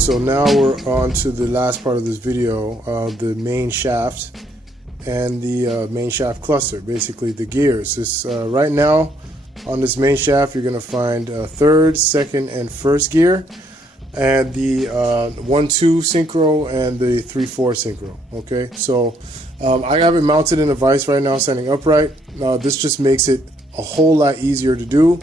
so now we're on to the last part of this video, the main shaft and the main shaft cluster, basically the gears. This right now on this main shaft you're going to find third, second, and first gear, and the 1-2 synchro and the 3-4 synchro. Okay, so I have it mounted in a vise right now, standing upright. This just makes it a whole lot easier to do.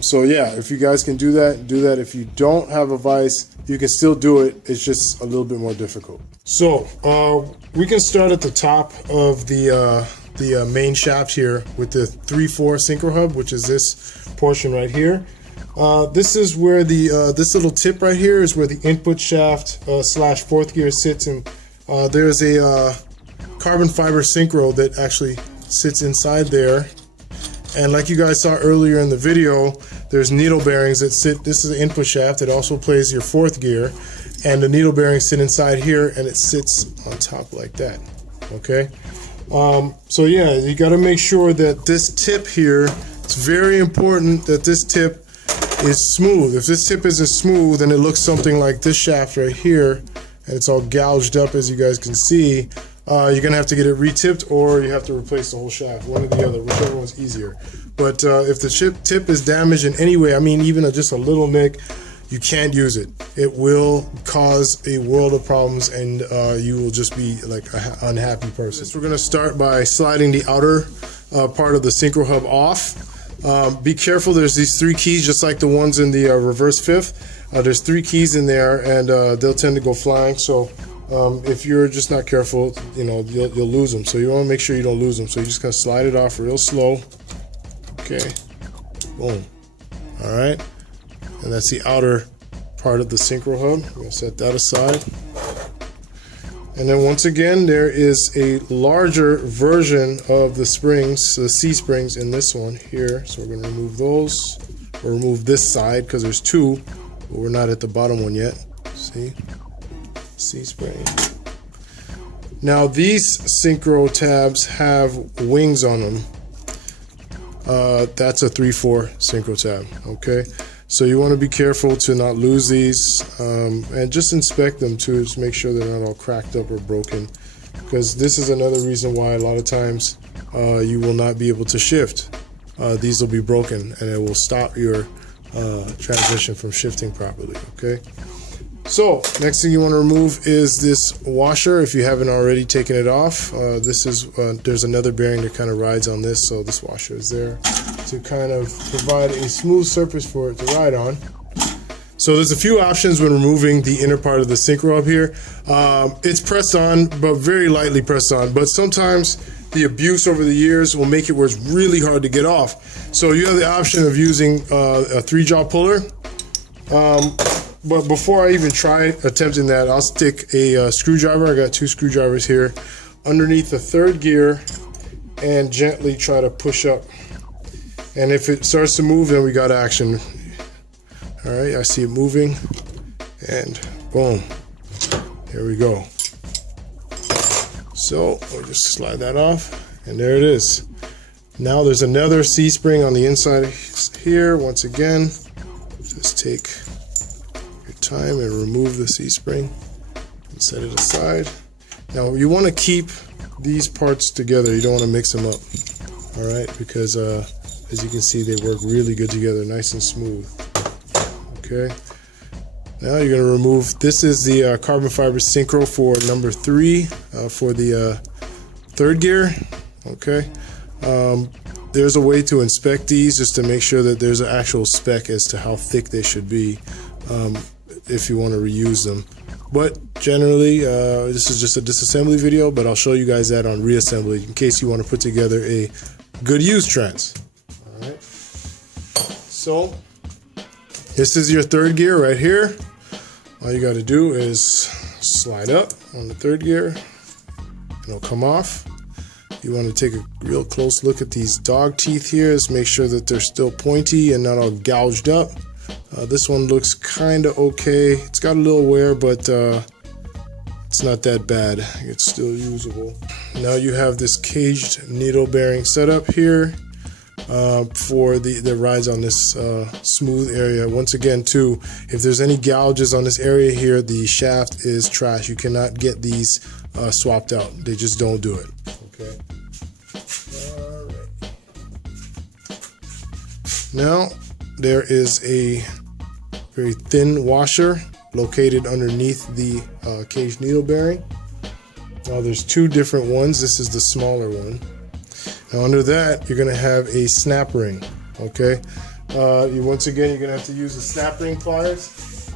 So yeah, if you guys can do that, do that. If you don't have a vise, you can still do it. It's just a little bit more difficult. So we can start at the top of the main shaft here with the 3-4 synchro hub, which is this portion right here. This is where the this little tip right here is where the input shaft slash fourth gear sits, and there's a carbon fiber synchro that actually sits inside there. And like you guys saw earlier in the video, there's needle bearings that sit, this is the input shaft, it also plays your fourth gear, and the needle bearings sit inside here and it sits on top like that, okay? So yeah, you gotta make sure that this tip here, it's very important that this tip is smooth. If this tip isn't smooth and it looks something like this shaft right here, and it's all gouged up as you guys can see, you're gonna have to get it retipped, or you have to replace the whole shaft, one or the other, whichever one's easier. But if the tip is damaged in any way, I mean even just a little nick, you can't use it. It will cause a world of problems, and you will just be like an unhappy person. So we're gonna start by sliding the outer part of the synchro hub off. Be careful, there's these 3 keys just like the ones in the reverse fifth. There's 3 keys in there, and they'll tend to go flying. So if you're just not careful, you know, you'll lose them. So you want to make sure you don't lose them. So you just gotta slide it off real slow. Okay, boom. All right, and that's the outer part of the synchro hub. I'm gonna set that aside. And then once again, there is a larger version of the springs, the C springs in this one here. So we're gonna remove those, or remove this side because there's 2, but we're not at the bottom one yet. See? C-spring. Now these synchro tabs have wings on them. That's a 3-4 synchro tab. Okay, so you want to be careful to not lose these, and just inspect them too, just make sure they're not all cracked up or broken, because this is another reason why a lot of times you will not be able to shift. These will be broken, and it will stop your transmission from shifting properly. Okay. So next thing you want to remove is this washer if you haven't already taken it off. This is there's another bearing that kind of rides on this, so this washer is there to kind of provide a smooth surface for it to ride on. So there's a few options when removing the inner part of the synchro up here. It's pressed on, but very lightly pressed on, but sometimes the abuse over the years will make it where it's really hard to get off. So you have the option of using a 3-jaw puller. But before I even try attempting that, I'll stick a screwdriver. I got 2 screwdrivers here underneath the 3rd gear and gently try to push up. And if it starts to move, then we got action. All right, I see it moving, and boom, here we go. So we'll just slide that off, and there it is. Now there's another C-spring on the inside here. Once again, just take time and remove the C-spring and set it aside. Now you want to keep these parts together, you don't want to mix them up, all right, because as you can see, they work really good together, nice and smooth. Okay, now you're going to remove, this is the carbon fiber synchro for number 3 for the 3rd gear. Okay, there's a way to inspect these just to make sure that there's an actual spec as to how thick they should be if you want to reuse them. But generally, this is just a disassembly video, but I'll show you guys that on reassembly in case you want to put together a good use trans. All right. So this is your 3rd gear right here. All you got to do is slide up on the 3rd gear, and it'll come off. You want to take a real close look at these dog teeth here. Just make sure that they're still pointy and not all gouged up. This one looks kind of okay. It's got a little wear, but it's not that bad. It's still usable. Now you have this caged needle bearing setup here. for the rides on this smooth area. Once again too, if there's any gouges on this area here, the shaft is trash. You cannot get these swapped out. They just don't do it. Okay. All right. Now there is a very thin washer located underneath the cage needle bearing. Now there's two different ones. This is the smaller one. Now under that, you're gonna have a snap ring, okay? Once again, you're gonna have to use the snap ring pliers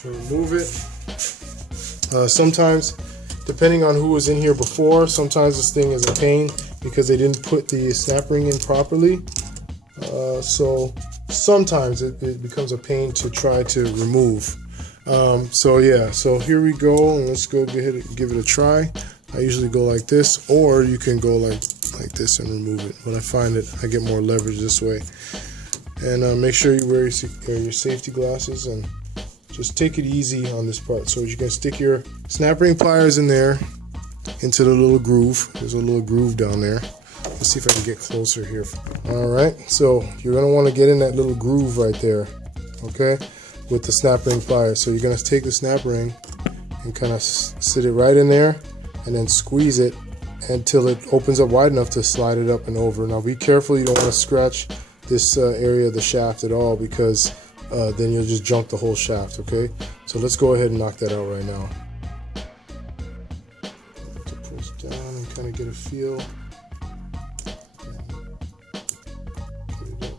to remove it. Sometimes, depending on who was in here before, sometimes this thing is a pain because they didn't put the snap ring in properly. So sometimes it becomes a pain to try to remove. So yeah, so here we go, and let's go give it a try. I usually go like this, or you can go like this and remove it. But I find that I get more leverage this way. And make sure you wear your safety glasses and just take it easy on this part. So you can stick your snap ring pliers in there into the little groove. There's a little groove down there. Let's see if I can get closer here. All right, so you're gonna want to get in that little groove right there, okay, with the snap ring pliers. So you're gonna take the snap ring and kind of sit it right in there, and then squeeze it until it opens up wide enough to slide it up and over. Now be careful, you don't want to scratch this area of the shaft at all, because then you'll just junk the whole shaft, okay? So let's go ahead and knock that out right now. To push down and kind of get a feel. Get it up.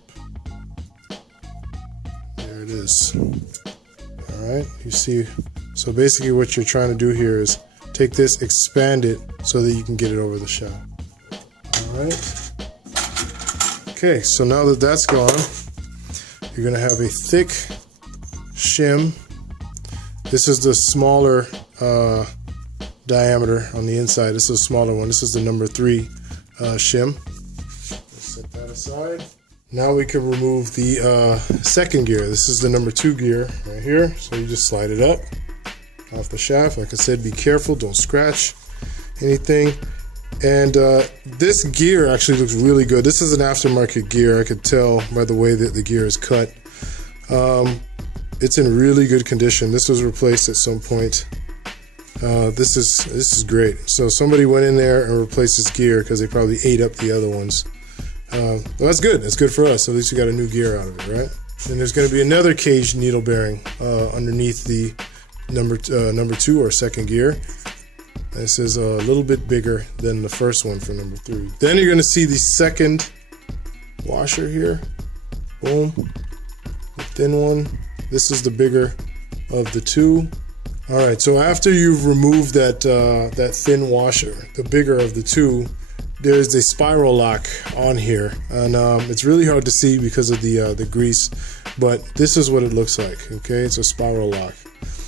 There it is. All right, you see, so basically what you're trying to do here is take this, expand it so that you can get it over the shaft. All right. Okay, so now that that's gone, you're gonna have a thick shim. This is the smaller diameter on the inside. This is a smaller one. This is the number 3 shim. Let's set that aside. Now we can remove the second gear. This is the number 2 gear right here. So you just slide it up off the shaft. Like I said, be careful, don't scratch anything. And this gear actually looks really good. This is an aftermarket gear. I could tell by the way that the gear is cut. It's in really good condition. This was replaced at some point. This is great. So somebody went in there and replaced this gear because they probably ate up the other ones. Well, that's good. That's good for us. At least we got a new gear out of it, right? And there's going to be another cage needle bearing underneath the number 2 or second gear. This is a little bit bigger than the first one for number 3. Then you're going to see the second washer here. Boom. The thin one. This is the bigger of the 2. All right, so after you've removed that thin washer, the bigger of the 2, there's a spiral lock on here, and it's really hard to see because of the grease, but this is what it looks like. Okay, it's a spiral lock.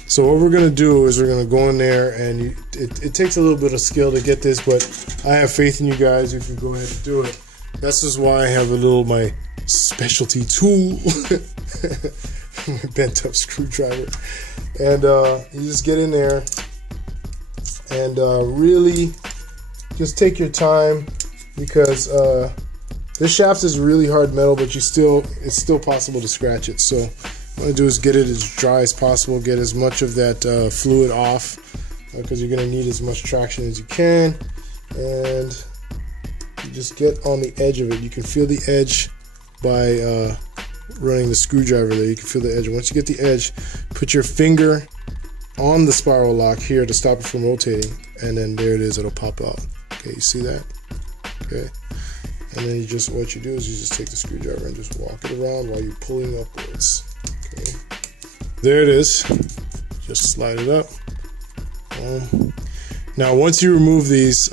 So what we're gonna do is we're gonna go in there, and it takes a little bit of skill to get this, but I have faith in you guys. You can go ahead and do it. That's just why I have my specialty tool, my bent up screwdriver, and you just get in there and really just take your time, because this shaft is really hard metal, but it's still possible to scratch it. So what I do is get it as dry as possible, get as much of that fluid off, because you're going to need as much traction as you can, and you just get on the edge of it. You can feel the edge by running the screwdriver there. You can feel the edge. Once you get the edge, put your finger on the spiral lock here to stop it from rotating, and then there it is, it'll pop out. Okay, you see that? Okay, and then what you do is you just take the screwdriver and just walk it around while you're pulling upwards. Okay, there it is. Just slide it up. Now once you remove these,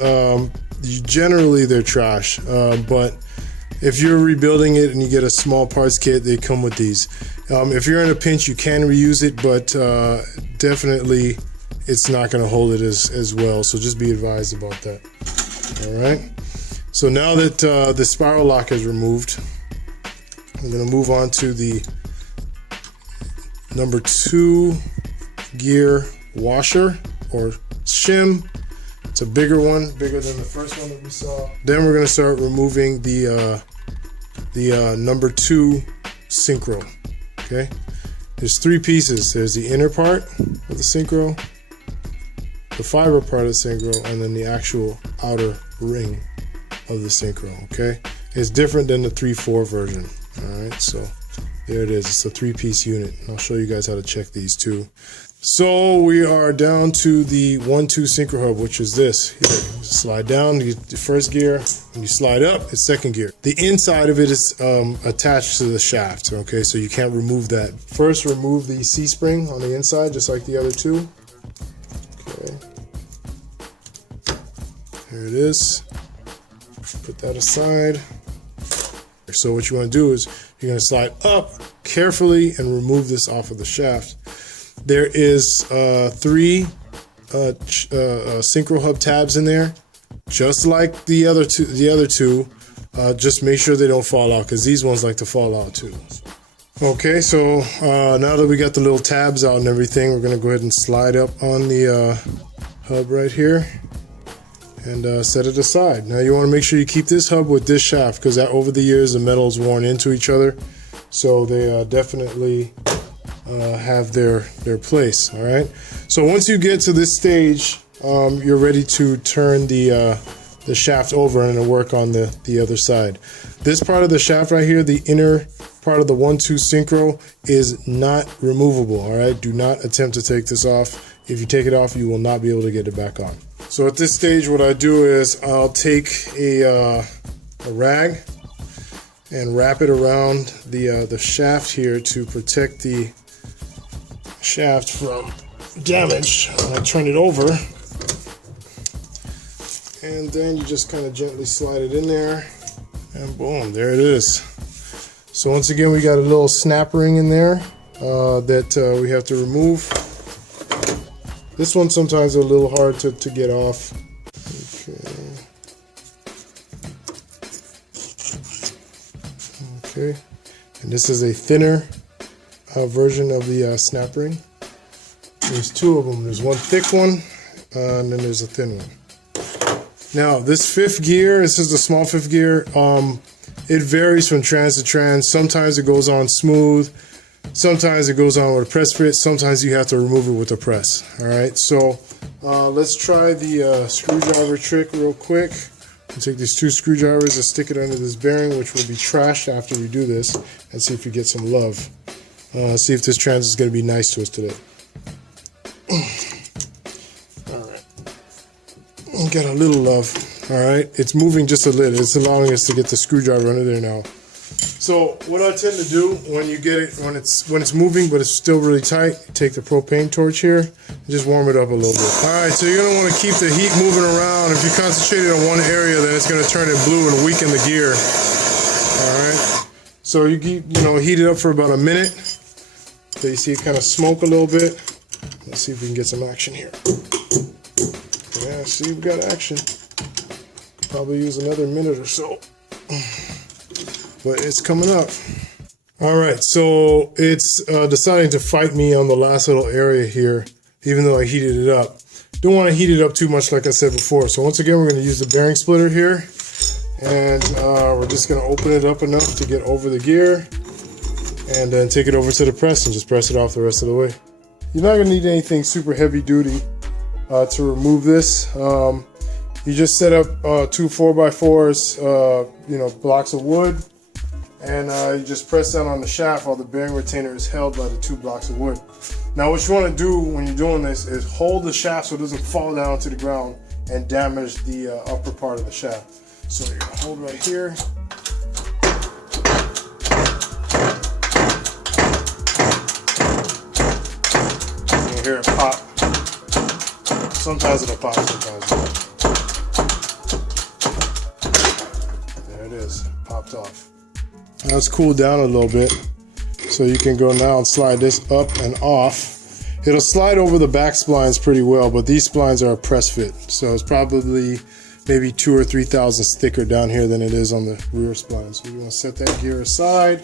generally they're trash, but if you're rebuilding it and you get a small parts kit, they come with these. If you're in a pinch, you can reuse it, but definitely it's not going to hold it as well, so just be advised about that. All right, so now that the spiral lock is removed, I'm going to move on to the number 2 gear washer or shim. It's a bigger one, bigger than the first one that we saw. Then we're going to start removing the the number 2 Synchro. Okay, there's 3 pieces. There's the inner part of the Synchro, the fiber part of the Synchro, and then the actual outer ring of the Synchro. Okay, it's different than the 3/4 version. All right, so there it is. It's a 3-piece unit. I'll show you guys how to check these too. So we are down to the 1/2 Synchro hub, which is this. Here, you slide down, you get the first gear, and you slide up, it's second gear. The inside of it is attached to the shaft, okay, so you can't remove that. First, remove the C-spring on the inside, just like the other 2. Okay. There it is. Put that aside. So what you want to do is you're going to slide up carefully and remove this off of the shaft. There is 3 Synchro hub tabs in there, just like the other two. Just make sure they don't fall out, because these ones like to fall out too. Okay, so now that we got the little tabs out and everything, we're going to go ahead and slide up on the hub right here and set it aside. Now you want to make sure you keep this hub with this shaft, because over the years the metal's worn into each other, so they definitely have their place. All right, so once you get to this stage, you're ready to turn the shaft over and work on the other side. This part of the shaft right here, the inner part of the 1/2 Synchro, is not removable. All right, do not attempt to take this off. If you take it off, you will not be able to get it back on. So at this stage, what I do is I'll take a rag and wrap it around the shaft here to protect the shaft from damage. I turn it over, and then you just kind of gently slide it in there, and boom, there it is. So once again, we got a little snap ring in there that we have to remove. This one sometimes is a little hard to get off. Okay, and this is a thinner version of the snap ring. There's 2 of them. There's one thick one, and then there's a thin one. Now this 5th gear, this is the small 5th gear. It varies from trans to trans. Sometimes it goes on smooth. Sometimes it goes on with a press fit. Sometimes you have to remove it with a press. All right, so let's try the screwdriver trick real quick. We'll take these 2 screwdrivers and stick it under this bearing, which will be trashed after we do this, and see if we get some love. See if this trans is going to be nice to us today. All right, got a little love. All right, it's moving just a little. It's allowing us to get the screwdriver under there now. So what I tend to do when you get it, when it's moving but it's still really tight, take the propane torch here and just warm it up a little bit. All right, so you're gonna want to keep the heat moving around. If you concentrate it on one area, then it's gonna turn it blue and weaken the gear. All right, so you keep, heat it up for about a minute. So you see it kind of smoke a little bit. Let's see if we can get some action here. Yeah, see, we got action. Probably use another minute or so, but it's coming up. All right, so it's deciding to fight me on the last little area here, even though I heated it up. Don't want to heat it up too much, like I said before. So once again, we're going to use the bearing splitter here, and we're just going to open it up enough to get over the gear, and then take it over to the press and just press it off the rest of the way. You're not going to need anything super heavy duty to remove this. You just set up 2 4x4s, blocks of wood, and you just press down on the shaft while the bearing retainer is held by the 2 blocks of wood. Now what you want to do when you're doing this is hold the shaft so it doesn't fall down to the ground and damage the upper part of the shaft. So you're going to hold right here. You'll hear it pop. Sometimes it'll pop, sometimes it won't. There it is, popped off. Now it's cooled down a little bit, so you can go now and slide this up and off. It'll slide over the back splines pretty well, but these splines are a press fit, so it's probably maybe 2,000 or 3 thousandths thicker down here than it is on the rear spline. So you're going to set that gear aside.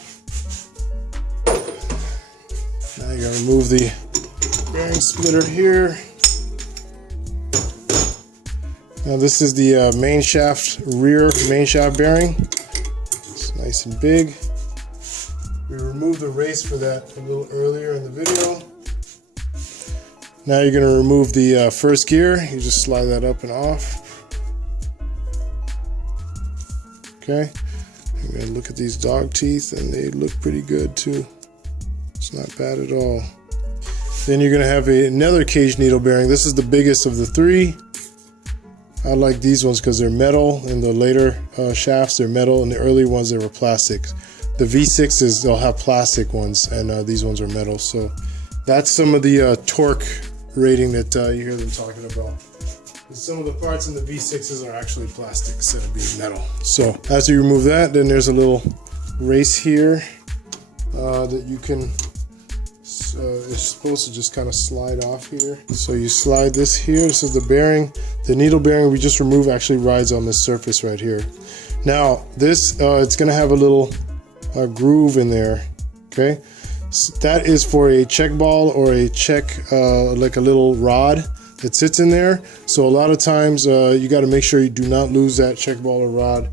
Now you're going to remove the bearing splitter here. Now this is the main shaft, rear main shaft bearing. So now nice and big. We removed the race for that a little earlier in the video. Now you're going to remove the first gear. You just slide that up and off. Okay. I'm going to look at these dog teeth, and they look pretty good too. It's not bad at all. Then you're going to have another cage needle bearing. This is the biggest of the three. I like these ones because they're metal. In the later shafts, they're metal. In the early ones, they were plastic. The V6s, they'll have plastic ones, and these ones are metal. So that's some of the torque rating that you hear them talking about. Some of the parts in the V6s are actually plastic instead of being metal. So as you remove that, then there's a little race here that you can, it's supposed to just kind of slide off here. So you slide this here. This is the bearing. The needle bearing we just removed actually rides on this surface right here. Now this, it's going to have a little groove in there. Okay, so that is for a check ball or a check, like a little rod that sits in there. So a lot of times you got to make sure you do not lose that check ball or rod.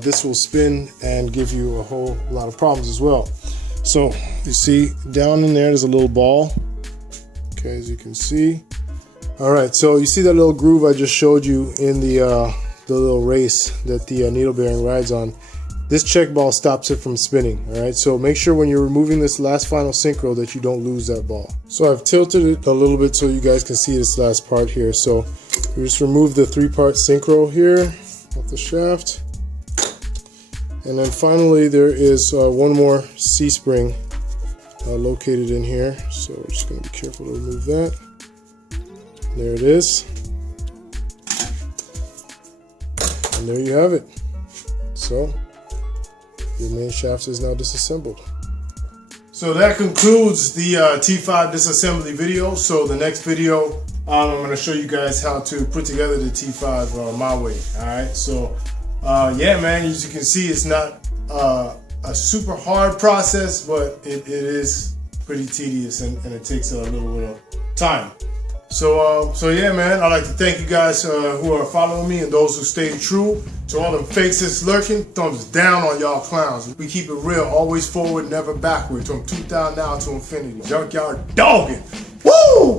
This will spin and give you a whole lot of problems as well. So you see down in there, there's a little ball. Okay, as you can see. All right, so you see that little groove I just showed you in the little race that the needle bearing rides on. This check ball stops it from spinning. All right, so make sure when you're removing this last final synchro that you don't lose that ball. So I've tilted it a little bit so you guys can see this last part here. So we just remove the 3-part synchro here off the shaft. And then finally there is one more C-spring located in here. So we're just going to be careful to remove that. There it is. And there you have it. So your main shaft is now disassembled. So that concludes the T5 disassembly video. So the next video, I'm going to show you guys how to put together the T5 my way. All right. So yeah, man, as you can see, it's not a super hard process, but it is pretty tedious and it takes a little bit of time. So yeah, man, I'd like to thank you guys who are following me and those who stayed true. To all them fakes that's lurking, thumbs down on y'all clowns. We keep it real, always forward, never backward. From 2000 now to infinity. Junkyard Doggin. Woo!